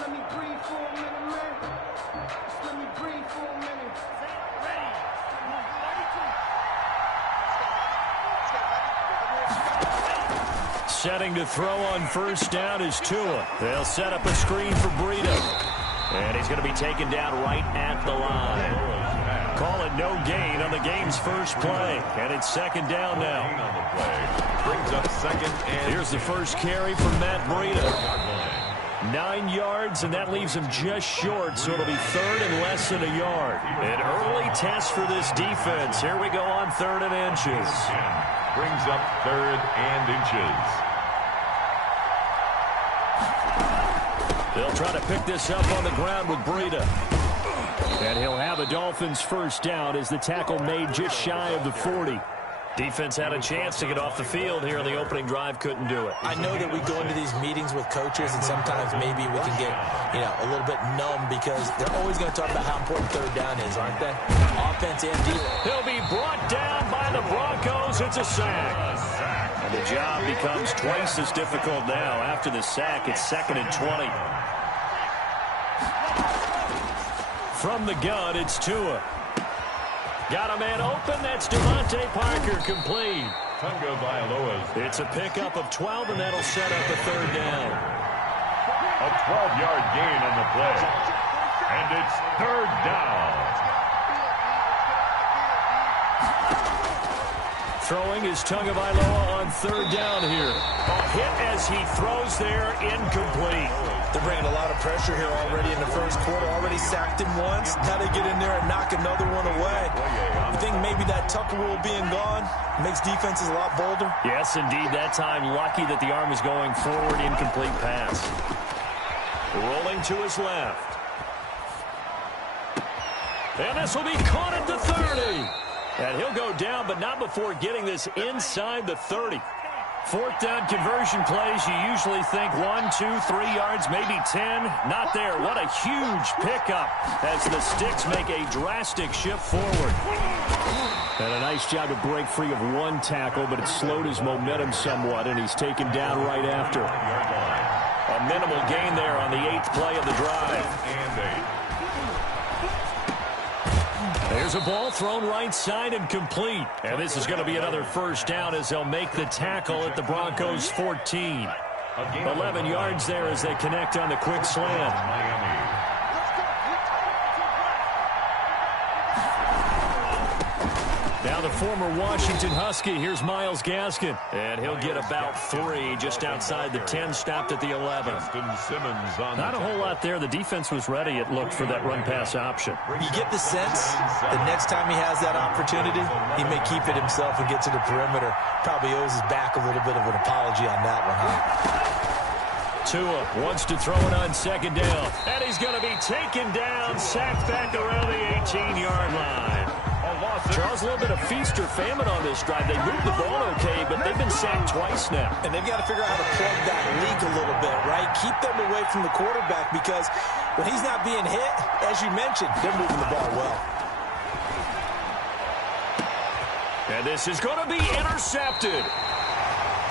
let me breathe for a minute, man. Just let me breathe for a minute. Setting to throw on first down is Tua. They'll set up a screen for Breida. And he's going to be taken down right at the line. Call it no gain on the game's first play. And it's second down now. Brings up second and here's the first carry from Matt Breida. 9 yards, and that leaves him just short, so it'll be third and less than a yard. An early test for this defense. Here we go on third and inches. Brings up third and inches. They'll try to pick this up on the ground with Breida. And he'll have a Dolphins first down as the tackle made just shy of the 40. Defense had a chance to get off the field here in the opening drive, couldn't do it. I know that we go into these meetings with coaches, and sometimes maybe we can get, a little bit numb because they're always going to talk about how important third down is, aren't they? Offense and defense. He'll be brought down by the Broncos. It's a sack. And the job becomes twice as difficult now. After the sack, it's second and 20. From the gun, it's Tua. Got a man open. That's Devontae Parker, complete. It's a pickup of 12, and that'll set up a third down. A 12-yard gain on the play. And it's third down. Throwing is Tagovailoa on third down here. A hit as he throws there, incomplete. They're bringing a lot of pressure here already in the first quarter. Already sacked him once. Now they get in there and knock another one away. You think maybe that Tucker rule being gone makes defenses a lot bolder? Yes, indeed. That time, lucky that the arm is going forward. Incomplete pass. Rolling to his left. And this will be caught at the 30. And he'll go down, but not before getting this inside the 30. Fourth down conversion plays, you usually think 1, 2, 3 yards, maybe 10. Not there. What a huge pickup as the Sticks make a drastic shift forward. And a nice job to break free of one tackle, but it slowed his momentum somewhat, and he's taken down right after. A minimal gain there on the 8th play of the drive. There's a ball thrown right side and complete. And this is going to be another first down as they'll make the tackle at the Broncos 14. 11 yards there as they connect on the quick slant. Now the former Washington Husky. Here's Myles Gaskin. And he'll get about 3 just outside the 10, stopped at the 11. Not a whole lot there. The defense was ready, it looked, for that run-pass option. You get the sense the next time he has that opportunity, he may keep it himself and get to the perimeter. Probably owes his back a little bit of an apology on that one, huh? Tua wants to throw it on second down. And he's going to be taken down, sacked back around the 18-yard line. Charles, a little bit of feast or famine on this drive. They moved the ball okay, but they've been sacked twice now. And they've got to figure out how to plug that leak a little bit, right? Keep them away from the quarterback because when he's not being hit, as you mentioned, they're moving the ball well. And this is going to be intercepted.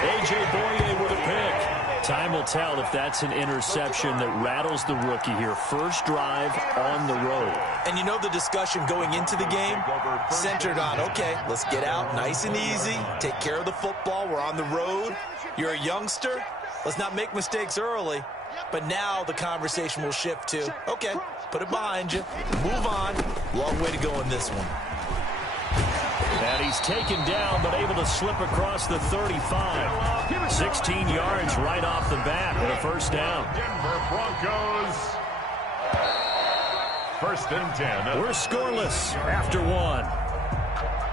A.J. Boye with a pick. Time will tell if that's an interception that rattles the rookie here. First drive on the road. And you know the discussion going into the game centered on, okay, let's get out nice and easy, take care of the football, we're on the road. You're a youngster, let's not make mistakes early. But now the conversation will shift to, okay, put it behind you, move on. Long way to go in this one. And he's taken down, but able to slip across the 35. 16 yards right off the bat and a first down. Denver Broncos. First and 10. We're scoreless after 1.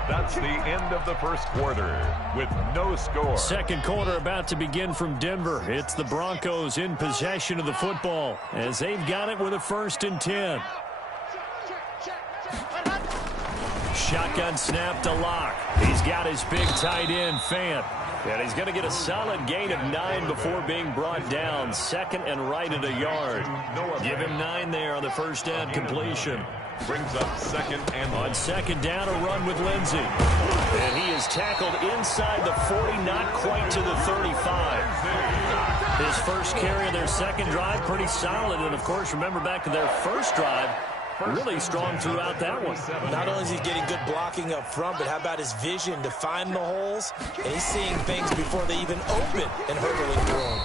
That's the end of the first quarter with no score. Second quarter about to begin from Denver. It's the Broncos in possession of the football as they've got it with a first and 10. Shotgun snap to Locke. He's got his big tight end, Fant. And he's going to get a solid gain of 9 before being brought down. Second and right at a yard. Give him 9 there on the first down completion. Brings up second and on second down, a run with Lindsey. And he is tackled inside the 40, not quite to the 35. His first carry of their second drive, pretty solid. And, of course, remember back to their first drive, really strong throughout that one. Not only is he getting good blocking up front, but how about his vision to find the holes? And he's seeing things before they even open and hurdling through them.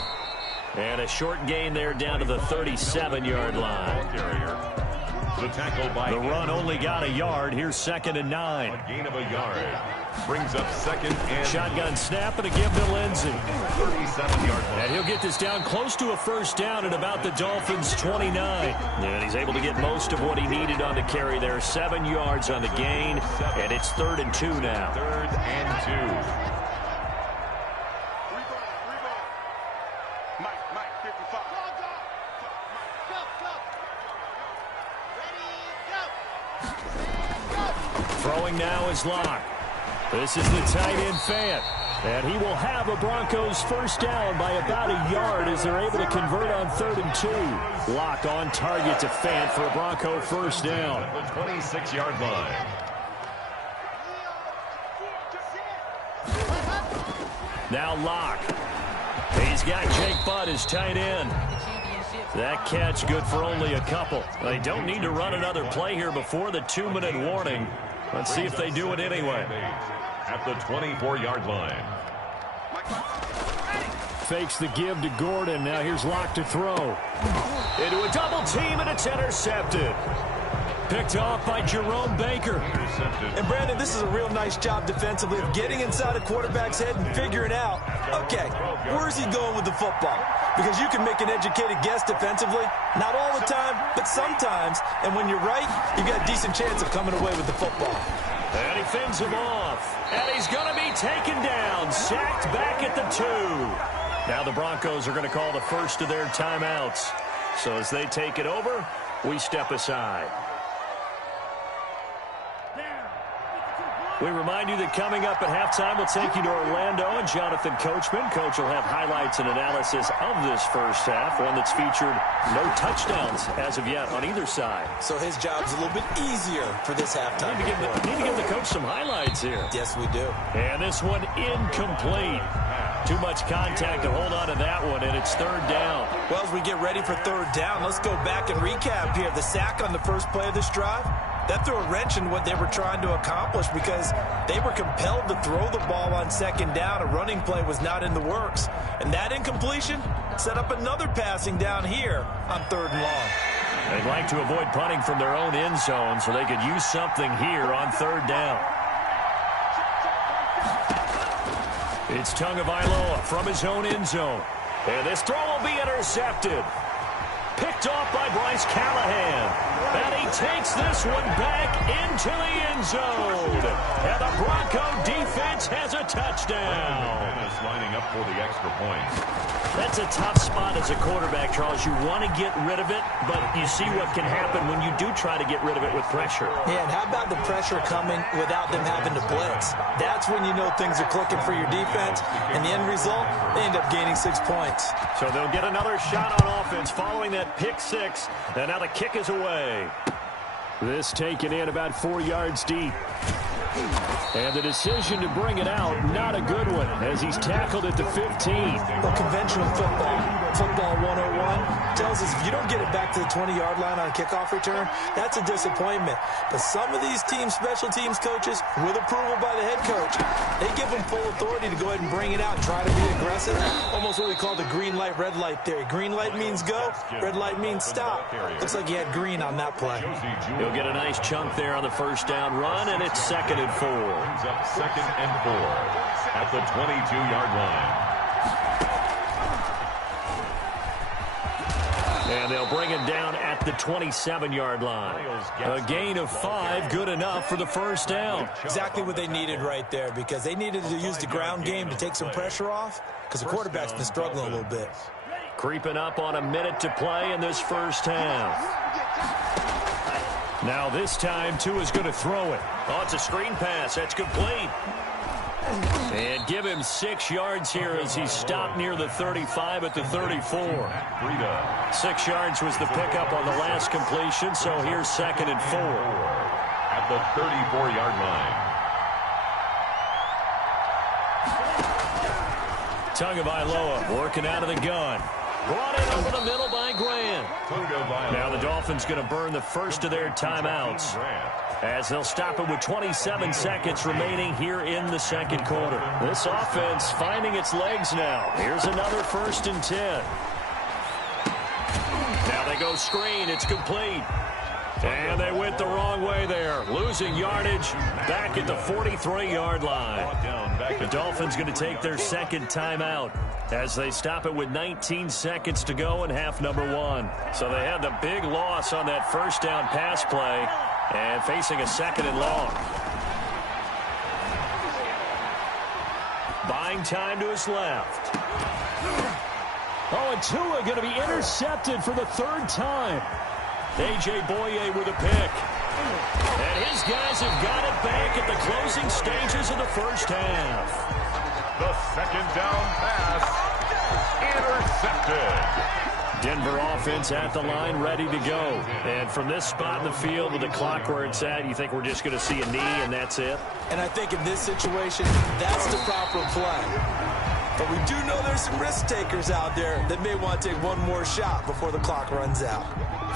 And a short gain there down to the 37-yard line. The tackle by the run only got a yard. Here's 2nd and 9. A gain of a yard. Brings up 2nd and shotgun snap and a give to Lindsey. 37-yard line. And he'll get this down close to a first down at about the Dolphins' 29. And he's able to get most of what he needed on the carry there. 7 yards on the gain. And it's 3rd and 2 now. 3rd and 2. Throwing now is Locke. This is the tight end Fant. And he will have a Broncos first down by about a yard as they're able to convert on 3rd and 2. Locke on target to Fant for a Bronco first down. At the 26-yard line. Now Locke. He's got Jake Butt as tight end. That catch good for only a couple. They don't need to run another play here before the 2-minute warning. Let's see if they do it anyway. At the 24-yard line. Fakes the give to Gordon. Now here's Locke to throw. Into a double team, and it's intercepted. Picked off by Jerome Baker. And Brandon, this is a real nice job defensively of getting inside a quarterback's head and figuring out, okay, where's he going with the football? Because you can make an educated guess defensively. Not all the time, but sometimes. And when you're right, you've got a decent chance of coming away with the football. And he fends him off. And he's going to be taken down. Sacked back at the 2. Now the Broncos are going to call the first of their timeouts. So as they take it over, we step aside. We remind you that coming up at halftime, we'll take you to Orlando and Jonathan Coachman. Coach will have highlights and analysis of this first half, one that's featured no touchdowns as of yet on either side. So his job's a little bit easier for this halftime. Need to give the coach some highlights here. Yes, we do. And this one incomplete. Too much contact to hold on to that one, and it's 3rd down. Well, as we get ready for 3rd down, let's go back and recap here. The sack on the first play of this drive, that threw a wrench in what they were trying to accomplish because they were compelled to throw the ball on 2nd down. A running play was not in the works. And that incompletion set up another passing down here on 3rd and long. They'd like to avoid punting from their own end zone so they could use something here on 3rd down. It's Tagovailoa from his own end zone. And this throw will be intercepted. Picked off by Bryce Callahan. And he takes this one back into the end zone. And the Bronco defense has a touchdown. Dennis lining up for the extra point. That's a tough spot as a quarterback, Charles. You want to get rid of it, but you see what can happen when you do try to get rid of it with pressure. Yeah, and how about the pressure coming without them having to blitz? That's when you know things are clicking for your defense. And the end result, they end up gaining 6 points. So they'll get another shot on offense following that pick 6. And now the kick is away. This taken in about 4 yards deep. And the decision to bring it out, not a good one, as he's tackled at the 15. Well, conventional football 101, tells us if you don't get it back to the 20-yard line on a kickoff return, that's a disappointment. But some of these special teams coaches, with approval by the head coach, they give them full authority to go ahead and bring it out and try to be aggressive. Almost what we call the green light, red light theory. Green light means go, red light means stop. Looks like he had green on that play. He'll get a nice chunk there on the first down run, and it's 2nd and 4. Brings up 2nd and 4 at the 22-yard line. And they'll bring him down at the 27-yard line. A gain of 5, good enough for the first down. Exactly what they needed right there, because they needed to use the ground game to take some pressure off, because the quarterback's been struggling a little bit. Creeping up on a minute to play in this first half. Now this time, Tua's going to throw it. Oh, it's a screen pass. That's complete. And give him 6 yards here as he's stopped near the 35 at the 34. 6 yards was the pickup on the last completion, so here's 2nd and 4. At the 34-yard line. Tagovailoa working out of the gun. Brought in over the middle by Grant. Now the Dolphins going to burn the first of their timeouts as they'll stop it with 27 seconds remaining here in the second quarter. This offense finding its legs now. Here's another 1st and 10. Now they go screen. It's complete. And they went the wrong way there. Losing yardage back at the 43-yard line. The Dolphins going to take their second timeout as they stop it with 19 seconds to go in half number 1. So they had the big loss on that first down pass play and facing a 2nd and long. Buying time to his left. Oh, and Tua going to be intercepted for the 3rd time. A.J. Boye with a pick. And his guys have got it back at the closing stages of the first half. The 2nd down pass intercepted. Denver offense at the line, ready to go. And from this spot in the field with the clock where it's at, you think we're just going to see a knee and that's it? And I think in this situation, that's the proper play. But we do know there's some risk takers out there that may want to take one more shot before the clock runs out.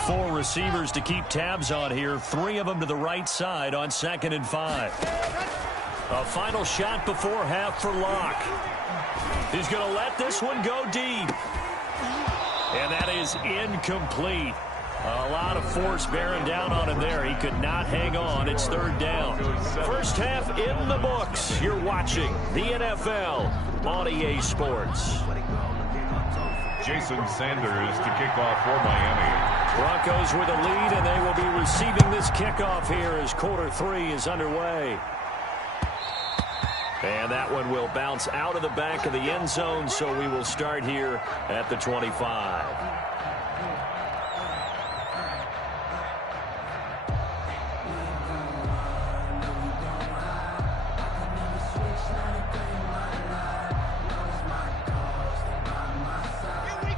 4 receivers to keep tabs on here. 3 of them to the right side on 2nd and 5. A final shot before half for Locke. He's going to let this one go deep. And that is incomplete. A lot of force bearing down on him there. He could not hang on. It's 3rd down. First half in the books. You're watching the NFL on EA Sports. Jason Sanders to kick off for Miami. Broncos with a lead, and they will be receiving this kickoff here as quarter 3 is underway. And that one will bounce out of the back of the end zone, so we will start here at the 25.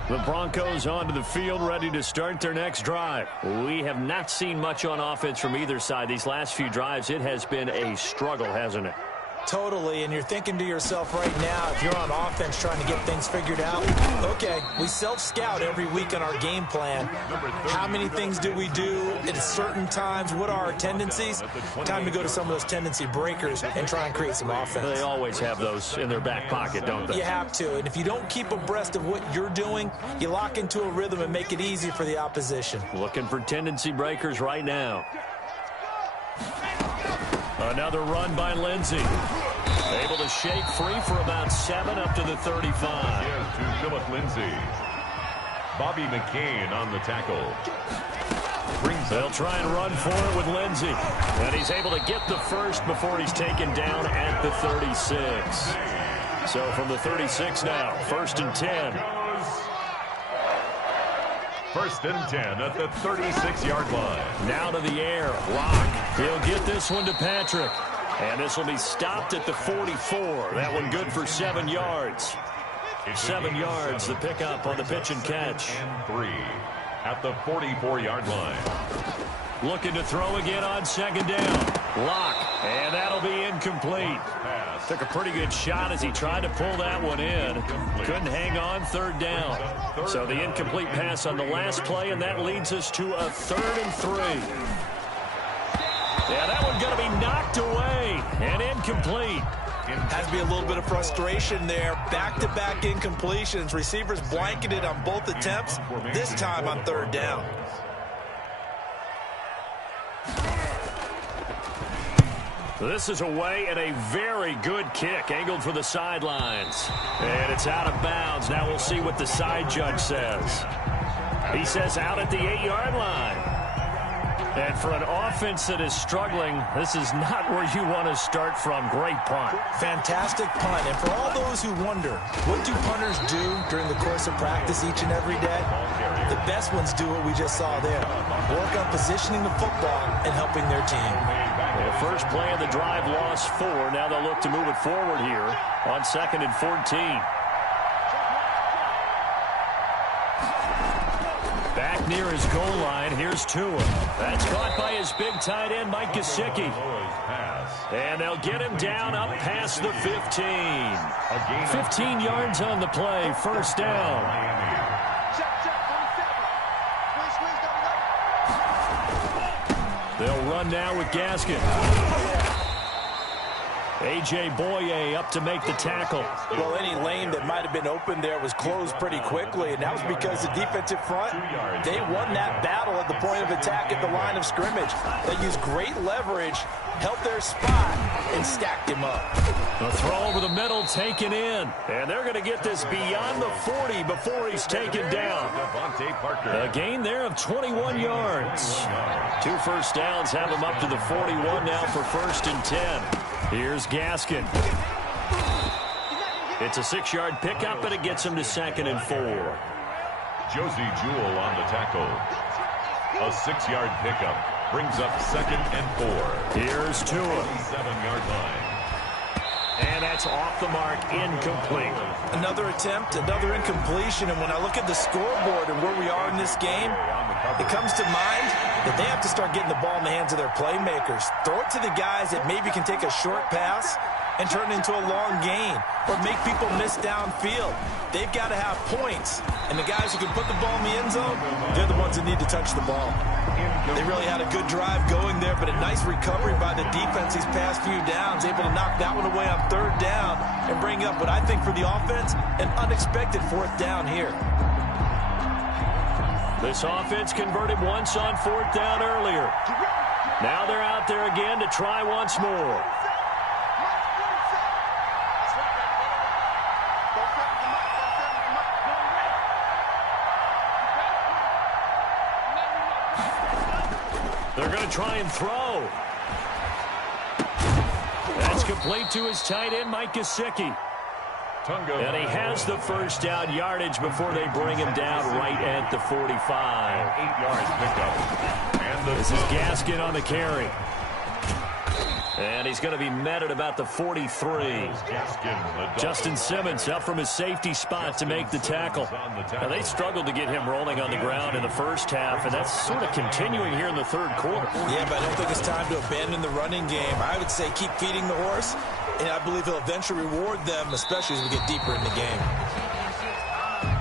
The Broncos onto the field, ready to start their next drive. We have not seen much on offense from either side. These last few drives, it has been a struggle, hasn't it? Totally, and you're thinking to yourself right now, if you're on offense trying to get things figured out, okay, we self-scout every week on our game plan. How many things do we do at certain times? What are our tendencies? Time to go to some of those tendency breakers and try and create some offense. They always have those in their back pocket, don't they? You have to, and if you don't keep abreast of what you're doing, you lock into a rhythm and make it easy for the opposition. Looking for tendency breakers right now. Another run by Lindsey. Able to shake free for about 7 up to the 35. Here's to Philip Lindsay. Bobby McCain on the tackle. They'll try and run for it with Lindsey. And he's able to get the first before he's taken down at the 36. So from the 36 now, 1st and 10. 1st and 10 at the 36-yard line. Now to the air. Locke. He'll get this one to Patrick. And this will be stopped at the 44. That one good for 7 yards. 7 yards, the pickup on the pitch and catch. And 3 at the 44-yard line. Looking to throw again on 2nd down. Locke. And that'll be incomplete. Took a pretty good shot as he tried to pull that one in. Couldn't hang on, 3rd down. So the incomplete pass on the last play, and that leads us to a 3rd and 3. Yeah, that one's going to be knocked away and incomplete. Has to be a little bit of frustration there. Back-to-back incompletions. Receivers blanketed on both attempts, this time on 3rd down. This is away and a very good kick, angled for the sidelines. And it's out of bounds. Now we'll see what the side judge says. He says out at the 8-yard line. And for an offense that is struggling, this is not where you want to start from. Great punt. Fantastic punt. And for all those who wonder, what do punters do during the course of practice each and every day? The best ones do what we just saw there. Work on positioning the football and helping their team. The first play of the drive lost 4. Now they'll look to move it forward here on 2nd and 14. Back near his goal line, here's Tua. That's caught by his big tight end, Mike Gesicki. And they'll get him down up past the 15. 15 yards on the play, first down. They'll run now with Gaskin. A.J. Boye up to make the tackle. Well, any lane that might have been open there was closed pretty quickly, and that was because the defensive front, they won that battle at the point of attack at the line of scrimmage. They used great leverage, held their spot, and stacked him up. The throw over the middle taken in, and they're going to get this beyond the 40 before he's taken down. A gain there of 21 yards. 2 first downs have him up to the 41 now for 1st and 10. Here's Gaskin. It's a 6-yard pickup, and it gets him to 2nd and 4. Josie Jewell on the tackle. A 6-yard pickup brings up 2nd and 4. Here's Tua. 7-yard line. And that's off the mark, incomplete. Another attempt, another incompletion, and when I look at the scoreboard and where we are in this game, it comes to mind that they have to start getting the ball in the hands of their playmakers. Throw it to the guys that maybe can take a short pass and turn it into a long gain or make people miss downfield. They've got to have points, and the guys who can put the ball in the end zone, they're the ones that need to touch the ball. They really had a good drive going there, but a nice recovery by the defense these past few downs, able to knock that one away on 3rd down and bring up what I think for the offense, an unexpected 4th down here. This offense converted once on 4th down earlier. Now they're out there again to try once more. They're going to try and throw. That's complete to his tight end, Mike Gesicki. And he has the 1st down yardage before they bring him down right at the 45. 8-yard pickup. And this is Gaskin on the carry. And he's going to be met at about the 43. Justin Simmons up from his safety spot to make the tackle. Now, they struggled to get him rolling on the ground in the first half, and that's sort of continuing here in the 3rd quarter. Yeah, but I don't think it's time to abandon the running game. I would say keep feeding the horse, and I believe he'll eventually reward them, especially as we get deeper in the game.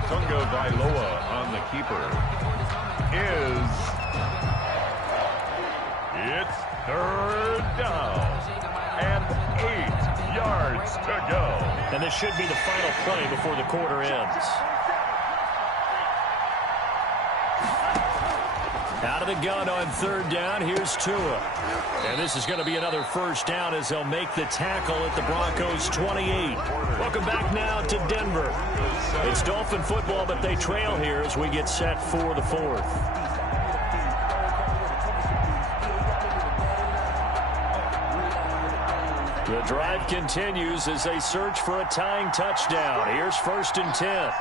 Tunga Vailoa on the keeper it's 3rd down and 8 yards to go. And this should be the final play before the quarter ends. Out of the gun on 3rd down, here's Tua. And this is going to be another 1st down as they'll make the tackle at the Broncos' 28. Welcome back now to Denver. It's Dolphin football, but they trail here as we get set for the 4th. The drive continues as they search for a tying touchdown. Here's 1st and 10.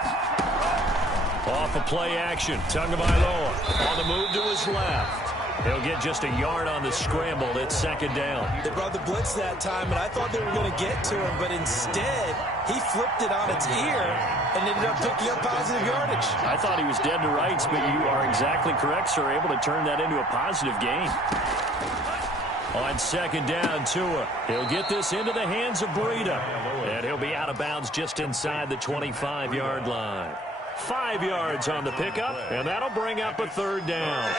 Off of play action, Tagovailoa on the move to his left. He'll get just a yard on the scramble at 2nd down. They brought the blitz that time, and I thought they were going to get to him, but instead, he flipped it on its ear and ended up picking up positive yardage. I thought he was dead to rights, but you are exactly correct, sir. Able to turn that into a positive gain. On 2nd down, Tua. He'll get this into the hands of Breida. And he'll be out of bounds just inside the 25-yard line. 5 yards on the pickup, and that'll bring up a 3rd down.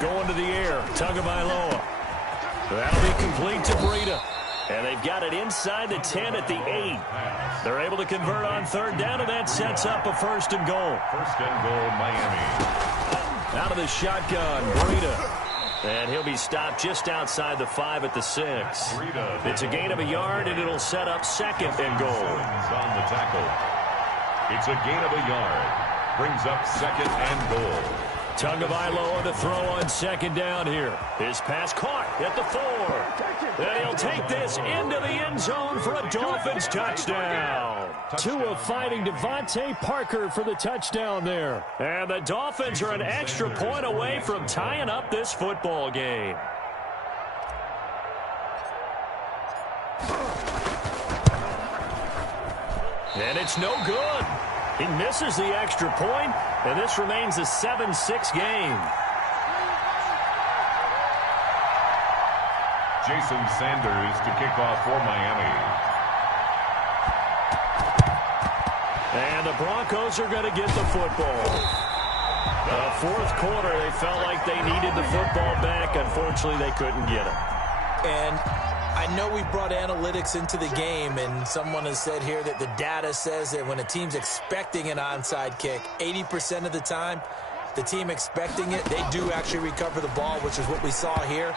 Going to the air, Tagovailoa. That'll be complete to Breida. And they've got it inside the 10 at the 8. They're able to convert on 3rd down, and that sets up a 1st and goal. 1st and goal, Miami. Out of the shotgun, Breida. And he'll be stopped just outside the 5 at the 6. It's a gain of a yard, and it'll set up 2nd and goal. On the tackle. It's a gain of a yard. Brings up 2nd and goal. Tagovailoa to throw on 2nd down here. His pass caught at the 4. And he'll take this into the end zone for a Dolphins touchdown. Tua fighting Devontae Parker for the touchdown there. And the Dolphins are an extra point away from tying up this football game. And it's no good. He misses the extra point, and this remains a 7-6 game. Jason Sanders to kick off for Miami. And the Broncos are going to get the football. The fourth quarter, they felt like they needed the football back. Unfortunately, they couldn't get it. And I know we brought analytics into the game, and someone has said here that the data says that when a team's expecting an onside kick, 80% of the time, the team expecting it, they do actually recover the ball, which is what we saw here.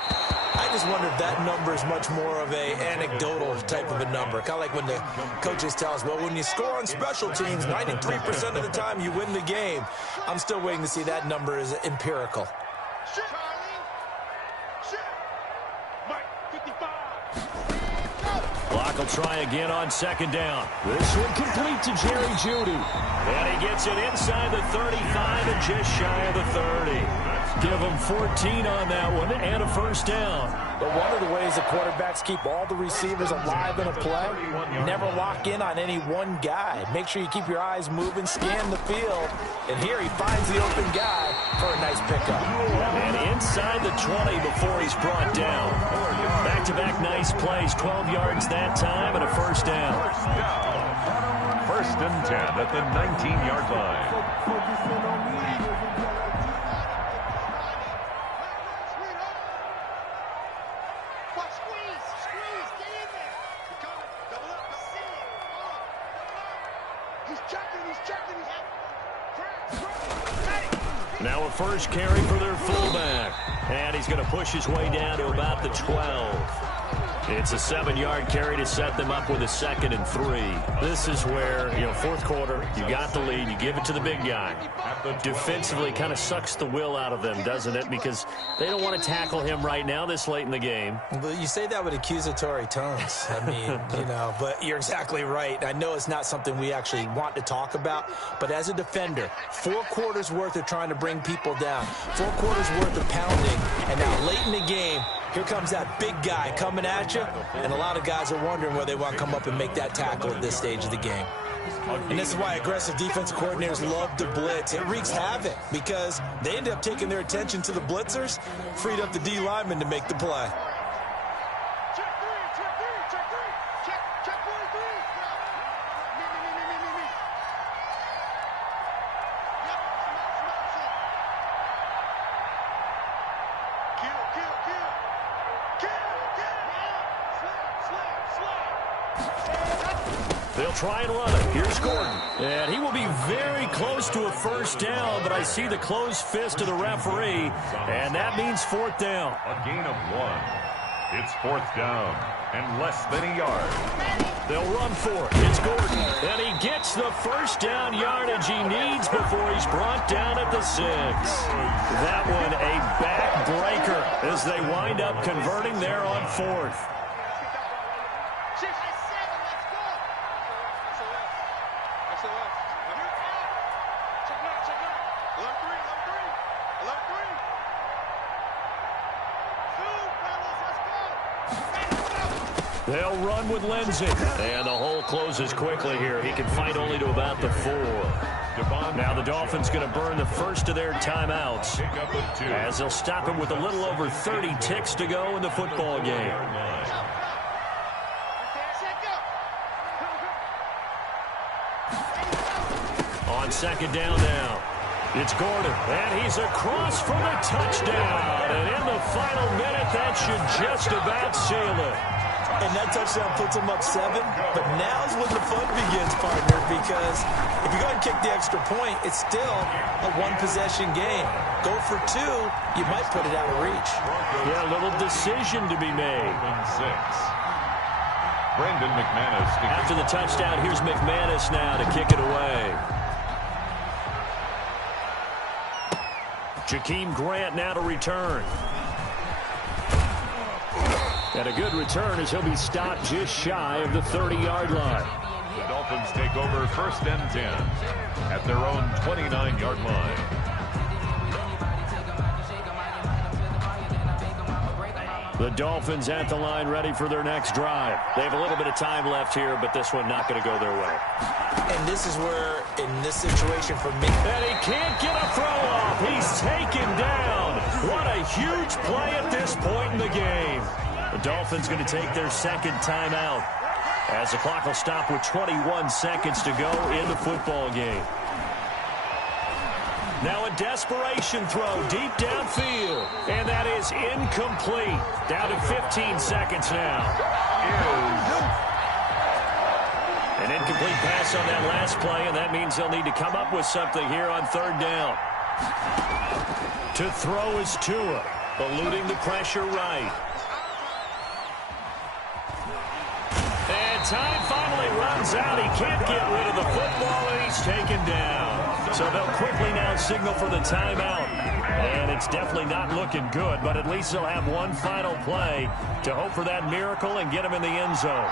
I just wonder if that number is much more of a anecdotal type of a number. Kind of like when the coaches tell us, well, when you score on special teams, 93% of the time you win the game. I'm still waiting to see that number is empirical. Block will try again on second down. This one complete to Jerry Jeudy. And he gets it inside the 35 and just shy of the 30. Give him 14 on that one and a first down. But one of the ways the quarterbacks keep all the receivers alive in a play, never lock in on any one guy. Make sure you keep your eyes moving, scan the field. And here he finds the open guy for a nice pickup. And inside the 20 before he's brought down. Back-to-back nice plays, 12 yards that time and a first down. First and 10 at the 19-yard line. Now a first carry for their fullback. And he's going to push his way down to about the 12. It's a 7-yard carry to set them up with a 2nd and 3. This is where, fourth quarter, you got the lead, you give it to the big guy. Defensively kind of sucks the will out of them, doesn't it? Because they don't want to tackle him right now this late in the game. Well, you say that with accusatory tones. I mean, but you're exactly right. I know it's not something we actually want to talk about, but as a defender, 4 quarters worth of trying to bring people down, 4 quarters worth of pounding, and now late in the game, here comes that big guy coming at you, and a lot of guys are wondering whether they want to come up and make that tackle at this stage of the game. And this is why aggressive defensive coordinators love to blitz. It wreaks havoc because they end up taking their attention to the blitzers, freed up the D lineman to make the play. They'll try and run it. Here's Gordon. And he will be very close to a first down, but I see the closed fist of the referee, and that means 4th down. A gain of 1. It's 4th down and less than a yard. They'll run for it. It's Gordon. And he gets the first down yardage he needs before he's brought down at the 6. That one a backbreaker as they wind up converting there on 4th. They'll run with Lindsey. And the hole closes quickly here. He can fight only to about the 4. Now the Dolphins going to burn the first of their timeouts as they'll stop him with a little over 30 ticks to go in the football game. On second down now. It's Gordon, and he's across for the touchdown. And in the final minute, that should just about seal it. And that touchdown puts them up 7. But now's when the fun begins, partner, because if you go and kick the extra point, it's still a one-possession game. Go for 2, you might put it out of reach. Yeah, a little decision to be made. 6. Brandon McManus. After the touchdown, here's McManus now to kick it away. Jakeem Grant now to return. And a good return as he'll be stopped just shy of the 30-yard line. The Dolphins take over 1st and 10 at their own 29-yard line. The Dolphins at the line ready for their next drive. They have a little bit of time left here, but this one not going to go their way. And this is where, in this situation for me... And he can't get a throw off. He's taken down. What a huge play at this point in the game. The Dolphins going to take their second timeout as the clock will stop with 21 seconds to go in the football game. Now a desperation throw deep downfield, and that is incomplete. Down to 15 seconds now. An incomplete pass on that last play, and that means they'll need to come up with something here on third down. To throw is Tua, eluding the pressure right. And time finally runs out. He can't get rid of the football, and he's taken down. So they'll quickly now signal for the timeout. And it's definitely not looking good, but at least they'll have one final play to hope for that miracle and get him in the end zone.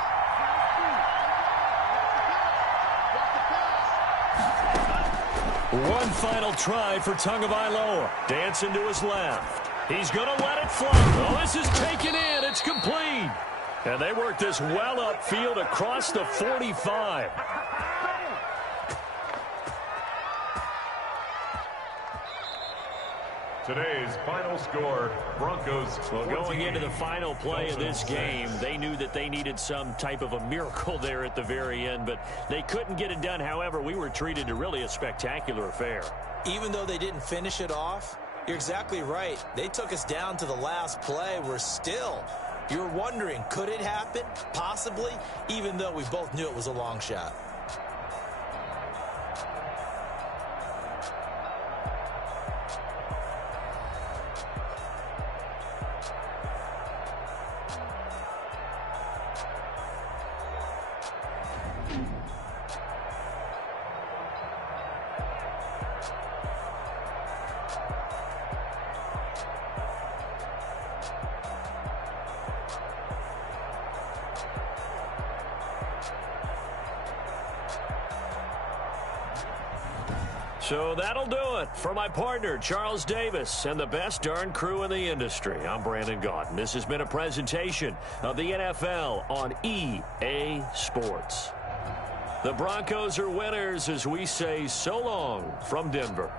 One final try for Tagovailoa. Dancing to his left. He's going to let it fly. Oh, this is taken in. It's complete. And they work this well upfield across the 45. Today's final score, Broncos. Well, going into the final play of this game, they knew that they needed some type of a miracle there at the very end, but they couldn't get it done. However, we were treated to really a spectacular affair. Even though they didn't finish it off, you're exactly right. They took us down to the last play. You're wondering, could it happen? Possibly, even though we both knew it was a long shot. So that'll do it for my partner, Charles Davis, and the best darn crew in the industry. I'm Brandon Gaudin. This has been a presentation of the NFL on EA Sports. The Broncos are winners as we say so long from Denver.